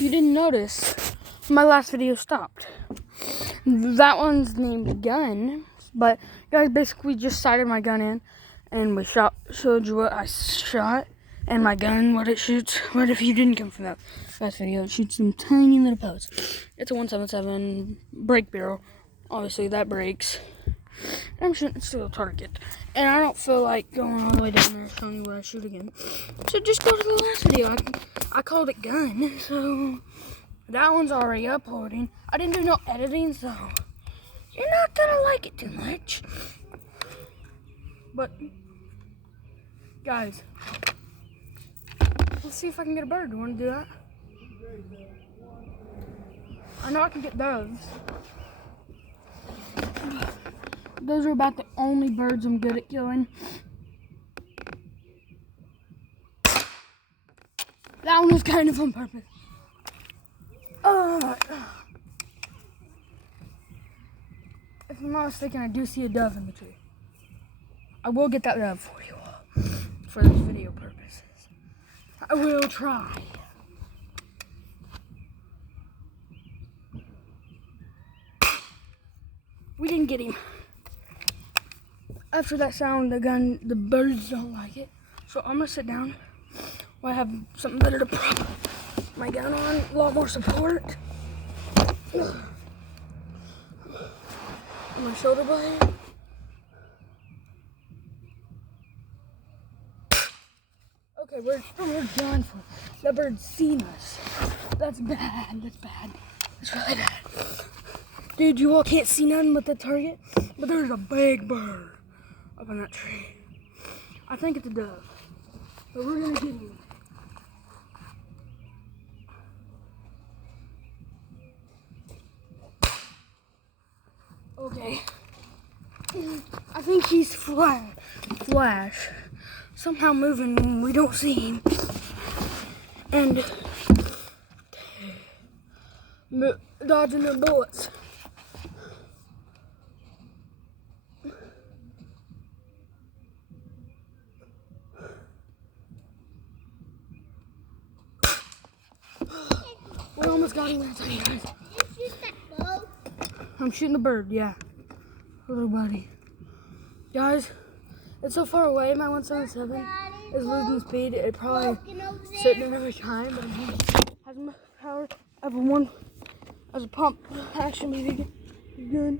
if you didn't notice, my last video stopped. That one's named Gun, but guys, basically just sighted my gun in, and we showed you what I shot, and my gun, what it shoots. What if you didn't come from that last video? It shoots some tiny little pellets. It's a 177 break barrel. Obviously, that breaks. I'm shooting it's still a target, and I don't feel like going all the way down there showing you what I shoot again. So just go to the last video. I called it Gun, so that one's already uploading. I didn't do no editing, so you're not gonna like it too much. But guys, let's see if I can get a bird. Do you want to do that? I know I can get those. Those are about the only birds I'm good at killing. That one was kind of on purpose. If I'm not mistaken, I do see a dove in the tree. I will get that dove for you all, for this video purposes. I will try. We didn't get him. After that sound, the birds don't like it. So I'm gonna sit down while I have something better to prop my gun on, a lot more support. My shoulder blade. Okay, we're done for. That bird's seen us. That's bad. That's bad. That's really bad. Dude, you all can't see nothing but the target, but there's a big bird up in that tree. I think it's a dove, but we're gonna get him. Okay. I think he's flash. Somehow moving when we don't see him. And dodging the bullets. We almost got him, guys. Did you shoot that bow? I'm shooting a bird, yeah. Little buddy. Guys, it's so far away, my 177 is losing speed. It probably sitting in every time, but it has enough power as a pump action maybe good.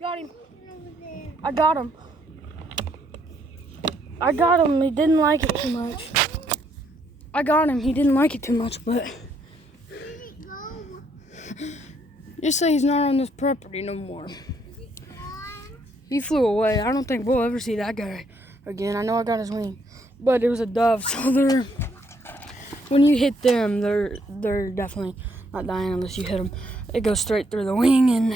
Got him. I got him. I got him. He didn't like it too much. I got him. He didn't like it too much, but you say he's not on this property no more. He flew away. I don't think we'll ever see that guy again. I know I got his wing, but it was a dove, so when you hit them, they're definitely not dying unless you hit them. It goes straight through the wing and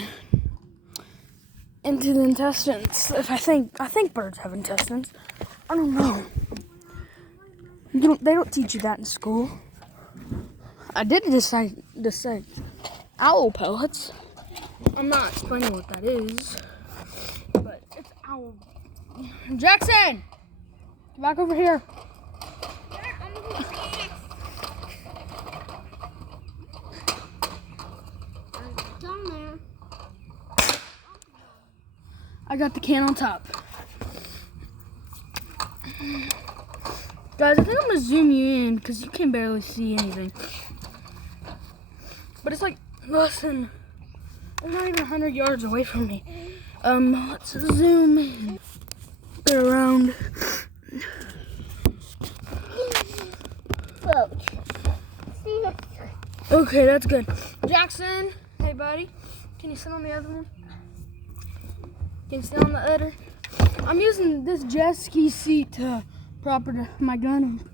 into the intestines. I think birds have intestines. I don't know. They don't teach you that in school. I did decide owl pellets. I'm not explaining what that is, but it's owl. Jackson, come back over here. I got the can on top. Guys, I think I'm gonna zoom you in because you can barely see anything. But it's like less than, it's not even 100 yards away from me. Let's zoom in. Get around. Okay, that's good. Jackson, hey buddy, can you sit on the other one? Can you sit on the other? I'm using this jet ski seat to prop my gun up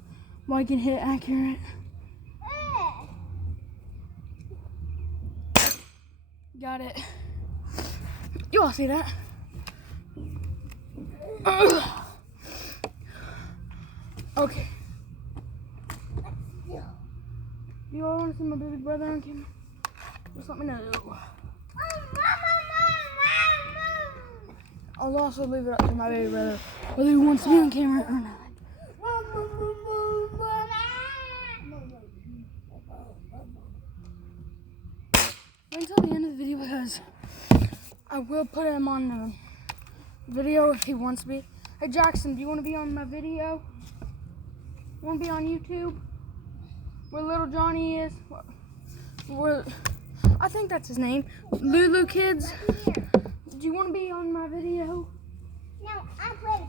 while I can hit accurate. Got it. You all see that? Okay. You all want to see my baby brother on camera? Just let me know. I'll also leave it up to my baby brother whether he wants to be on camera or not. till the end of the video because I will put him on the video if he wants to be. Hey Jackson, do you want to be on my video? Want to be on YouTube? Where little Johnny is? Where, I think that's his name. Lulu Kids. Do you want to be on my video? No, I'm playing.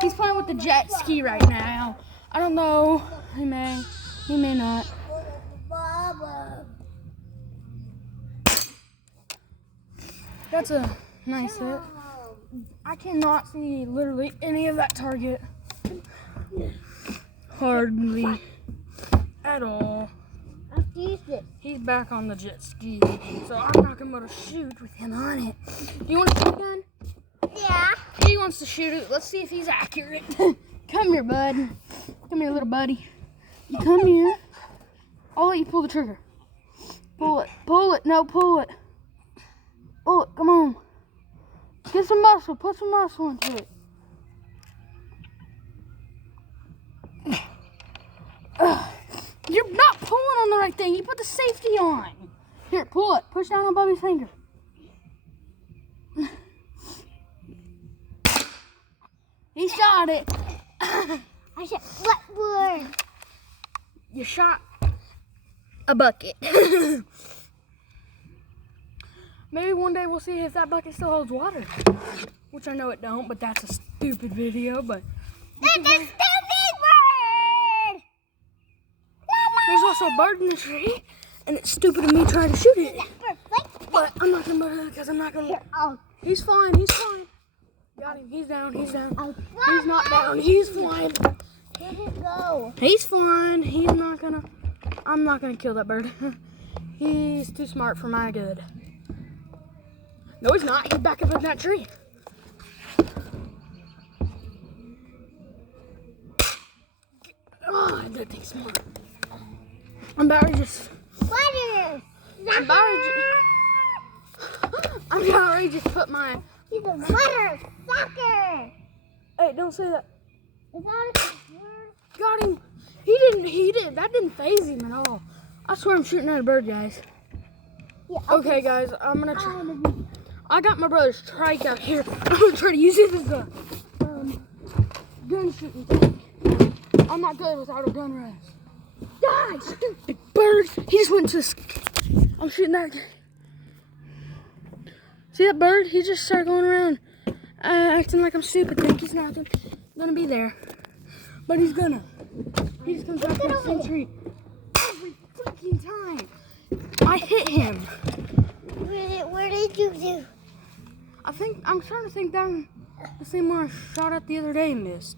He's playing with the jet ski right now. I don't know. He may not. That's a nice hit. I cannot see literally any of that target. Hardly at all. I've used it. He's back on the jet ski, so I'm not gonna be able to shoot with him on it. Do you want to shoot a gun? Yeah. He wants to shoot it. Let's see if he's accurate. Come here, bud. Come here, little buddy. You come here. I'll let you pull the trigger. Pull it. Pull it. No, pull it. Pull it. Come on. Get some muscle. Put some muscle into it. You're not pulling on the right thing. You put the safety on. Here, pull it. Push down on Bubby's finger. He shot it. I said, what word? You shot a bucket. Maybe one day we'll see if that bucket still holds water. Which I know it don't, but that's a stupid video. But That's a stupid word! there's also a bird in the tree, and it's stupid of me trying to shoot it. Perfect. But I'm not gonna murder it because I'm not gonna. Here, I'll He's fine. He's fine. Got him. He's down. He's down. fly. He's not down. He's flying. Where did it go? He's flying. He's not gonna. I'm not gonna kill that bird. He's too smart for my good. No, he's not. He's back up in that tree. Oh, that thing's smart. I'm about to just. Butter. I'm about to just put my. He's a butter sucker. Hey, don't say that. Is that a word? Got him. He didn't. That didn't faze him at all. I swear I'm shooting at a bird, guys. Yeah. Okay, guys, I'm gonna try. I got my brother's trike out here. I'm gonna try to use it as a gun shooting thing. I'm not good without a gun rest. Die, stupid bird! He just went to. I'm shooting that. See that bird? He just started going around, acting like I'm stupid. Think he's not gonna be there, but he's gonna. He just comes back to the same tree every freaking time. I hit him. Where did you do? I'm starting to think down the same one I shot at the other day and missed.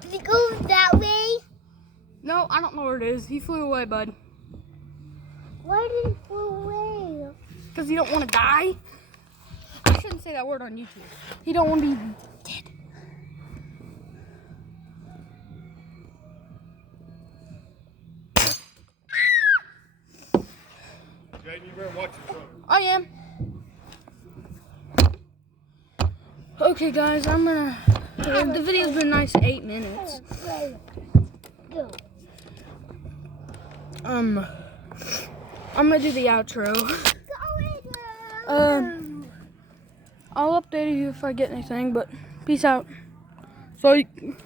Did it go that way? No, I don't know where it is. He flew away, bud. Why did it go away? Because you don't want to die. I shouldn't say that word on YouTube. You don't want to be dead. Jaden, you better watch yourself. I am. Okay, guys, I'm gonna. The video's been nice 8 minutes. Go. I'm gonna do the outro. I'll update you if I get anything, but peace out. So,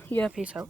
yeah, peace out.